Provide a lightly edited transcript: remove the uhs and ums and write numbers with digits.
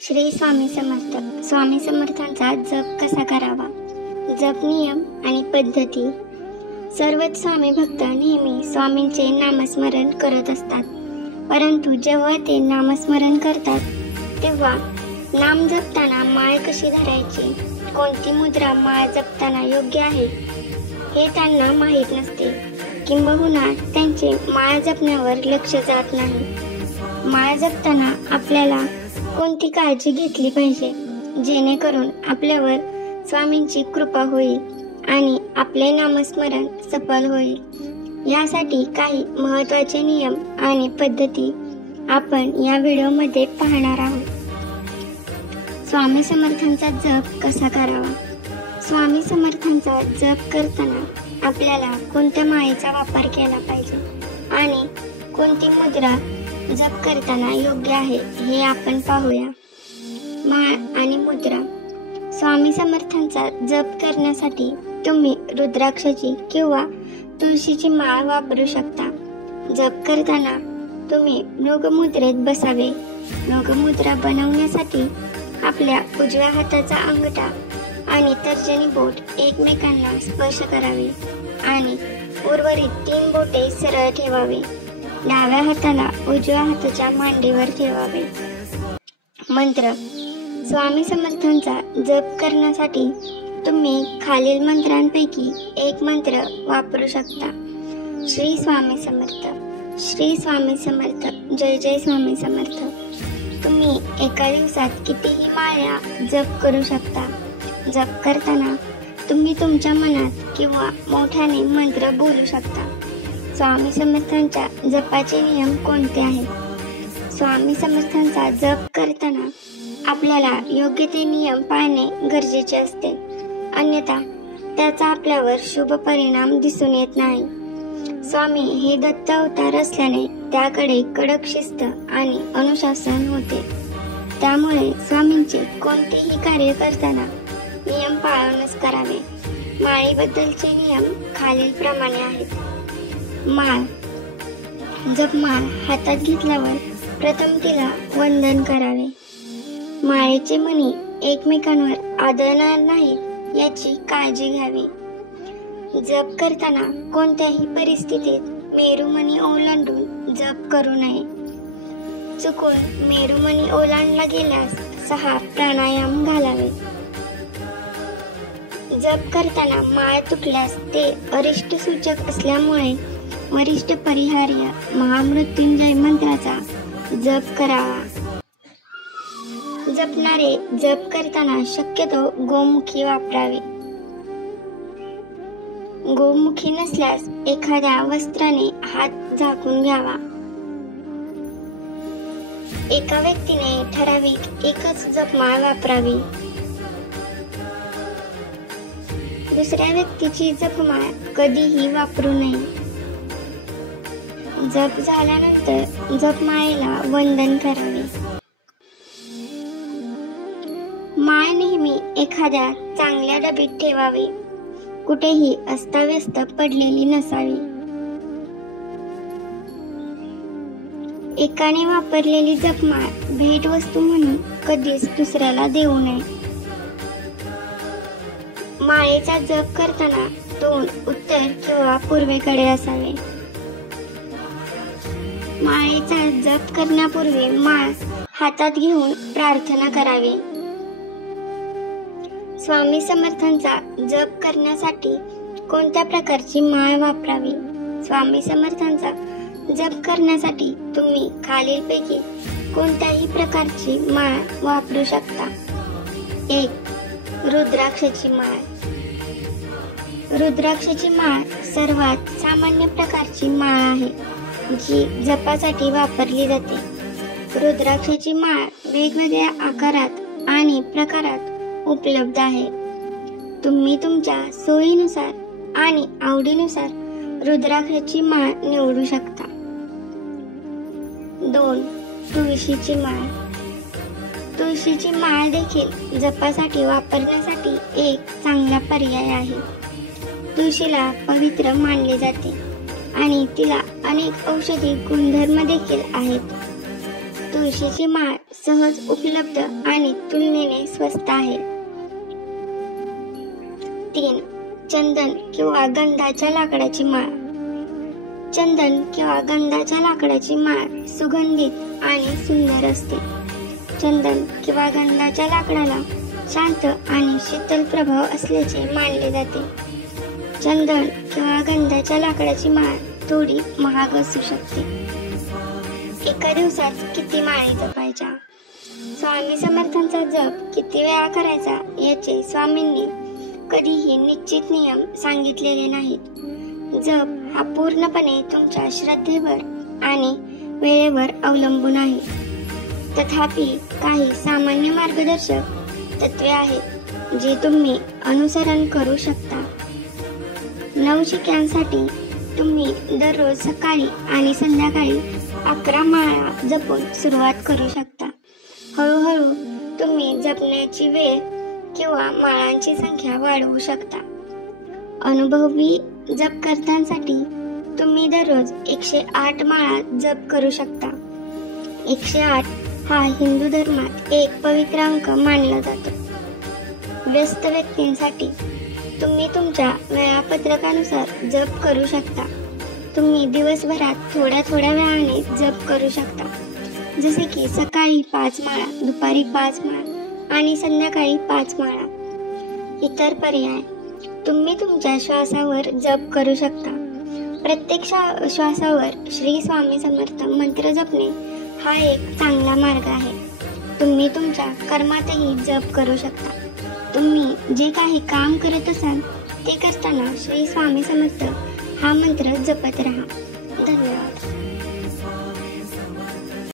श्री स्वामी समर्थ. स्वामी समर्थांचा जप कसा करावा? जप नियम आणि पद्धती. सर्वच स्वामी भक्त नेहमी स्वामींचे नामस्मरण करत असतात, परंतु जेव्हा ते नामस्मरण करतात तेव्हा नाम जपताना माळ कशी धरायची, कोणती मुद्रा माळ जपताना योग्य आहे हे त्यांना माहीत नसते, किंबहुना त्यांचे माळ जपण्यावर लक्ष जात नाही. माळ जपताना आपल्याला कोणती काळजी घेतली पाहिजे जेणेकरून आपल्यावर स्वामींची कृपा होईल आणि आपले नामस्मरण सफल होईल, यासाठी काही महत्त्वाचे नियम आणि पद्धती आपण या व्हिडिओमध्ये पाहणार आहोत. स्वामी समर्थांचा जप कसा करावा? स्वामी समर्थांचा जप करताना आपल्याला कोणत्या माळेचा वापर केला पाहिजे आणि कोणती मुद्रा जप करताना योग्य आहे हे आपण पाहूया. माळ आणि मुद्रा. स्वामी समर्थांचा जप करण्यासाठी तुम्ही रुद्राक्षाची किंवा तुळशीची माळ वापरू शकता. जप करताना तुम्ही मृगमुद्रेत बसावे. मृगमुद्रा बनवण्यासाठी आपल्या उजव्या हाताचा अंगठा आणि तर्जनी बोट एकमेकांना स्पर्श करावे आणि उर्वरित 3 बोटे सरळ ठेवावे. डाव्या हाताला उजव्या हाताच्या मांडीवर ठेवावे. मंत्र. स्वामी समर्थांचा जप करण्यासाठी तुम्ही खालील मंत्रांपैकी एक मंत्र वापरू शकता. श्री स्वामी समर्थ, श्री स्वामी समर्थ, जय जय स्वामी समर्थ. तुम्ही एका दिवसात कितीही माळा जप करू शकता. जप करताना तुम्ही तुमच्या मनात किंवा मोठ्याने मंत्र बोलू शकता. स्वामी समर्थांच्या जपाचे नियम कोणते आहेत? स्वामी समर्थांचा जप करताना आपल्याला योग्य ते नियम पाळणे गरजेचे असते, अन्यथा त्याचा आपल्यावर शुभ परिणाम दिसून येत नाही. स्वामी हे दत्त अवतार असल्याने त्याकडे कडक शिस्त आणि अनुशासन होते. त्यामुळे स्वामींचे कोणतेही कार्य करताना नियम पाळूनच करावे. माळेबद्दलचे नियम खालील प्रमाणे आहेत. माळ. जपमाळ हातात घेतल्यावर प्रथम तिला वंदन करावे. माळेचे मणी एकमेकांवर आदळणार नाहीत याची काळजी घ्यावी. जप करताना कोणत्याही परिस्थितीत मेरुमणी ओलांडून जप करू नये. चुकून मेरुमणी ओलांडला गेल्यास 6 प्राणायाम घालावे. जप करताना माळ तुटल्यास ते अरिष्ट सूचक असल्यामुळे वरिष्ठ परिहार्य महामृत्युंजय मंत्राचा जप करावा. जपणारे जप करताना शक्यतो गोमुखी वापरावे. गोमुखी नसल्यास एखाद्या वस्त्राने हात झाकून घ्यावा. एका व्यक्तीने ठराविक एकच जपमाळ वापरावी. दुसऱ्या व्यक्तीची जपमाळ कधीही वापरू नये. जप झाल्यानंतर जपमाळेला वंदन करावे. माळ नेहमी एखाद्या चांगल्या डबीत ठेवावी. कुठेही अस्ताव्यस्त पडलेली नसावी. एकाने वापरलेली जपमाळ भेटवस्तू म्हणून कधीच दुसऱ्याला देऊ नये. माळेचा जप करताना तोंड उत्तर किंवा पूर्वेकडे असावे. माळेचा जप करण्यापूर्वी माळ हातात घेऊन प्रार्थना करावी. स्वामी समर्थांचा जप करण्यासाठी कोणत्या प्रकारची माळ वापरावी? स्वामी समर्थांचा जप करण्यासाठी तुम्ही खालीलपैकी कोणत्याही प्रकारची माळ वापरू शकता. 1. रुद्राक्षाची माळ. रुद्राक्षाची माळ सर्वात सामान्य प्रकारची माळ आहे जी जपासाठी वापरली जाते. रुद्राक्षाची माळ वेगवेगळ्या आकारात आणि प्रकारात उपलब्ध आहे. तुम्ही तुमच्या सोयीनुसार आणि आवडीनुसार रुद्राक्षाची माळ निवडू शकता. 2. तुळशीची माळ. तुळशीची माळ देखील जपासाठी वापरण्यासाठी एक चांगला पर्याय आहे. तुळशीला पवित्र मानले जाते आणि तिला अनेक औषधी गुणधर्म देखील आहेत. तुळशीची माळ सहज उपलब्ध आणि तुलनेने स्वस्त आहे. 3. चंदन किंवा गंधाच्या लाकडाची माळ. चंदन किंवा गंधाच्या लाकडाची माळ सुगंधित आणि सुंदर असते. चंदन किंवा गंधाच्या लाकडाला शांत आणि शीतल प्रभाव असल्याचे मानले जाते. चंदन किंवा गंधाच्या लाकडाची माळ थोडी महाग असू शकते. एका दिवसात किती माळी जपायच्या? स्वामी समर्थांचा जप किती वेळा करायचा याचे स्वामींनी कधीही निश्चित नियम सांगितलेले नाहीत. जप हा पूर्णपणे तुमच्या श्रद्धेवर आणि वेळेवर अवलंबून आहे. तथापि काही सामान्य मार्गदर्शक तत्वे आहेत जे तुम्ही अनुसरण करू शकता. नवशिक्यांसाठी तुम्ही दररोज सकाळी आणि संध्याकाळी 11 माळा जपून सुरुवात करू शकता. हळूहळू तुम्ही जपण्याची वेळ किंवा माळांची संख्या वाढवू शकता. अनुभवी जपकर्त्यांसाठी तुम्ही दररोज 108 माळा जप करू शकता. 108 हा हिंदू धर्मात एक पवित्र अंक मानला जातो. व्यस्त व्यक्तींसाठी तुम्ही तुमच्या वेळापत्रकानुसार जप करू शकता. तुम्ही दिवसभरात थोड्या वेळाने जप करू शकता, जसे की सकाळी 5 माळा, दुपारी 5 माळा आणि संध्याकाळी 5 माळा. इतर पर्याय, तुम्ही तुमच्या श्वासावर जप करू शकता. प्रत्येक श्वासावर श्री स्वामी समर्थ मंत्र जपणे हा एक चांगला मार्ग आहे. तुम्ही तुमच्या कर्मातही जप करू शकता. तुम्ही जे काही काम करत असाल ते करताना श्री स्वामी समर्थ हा मंत्र जपत राहा. धन्यवाद.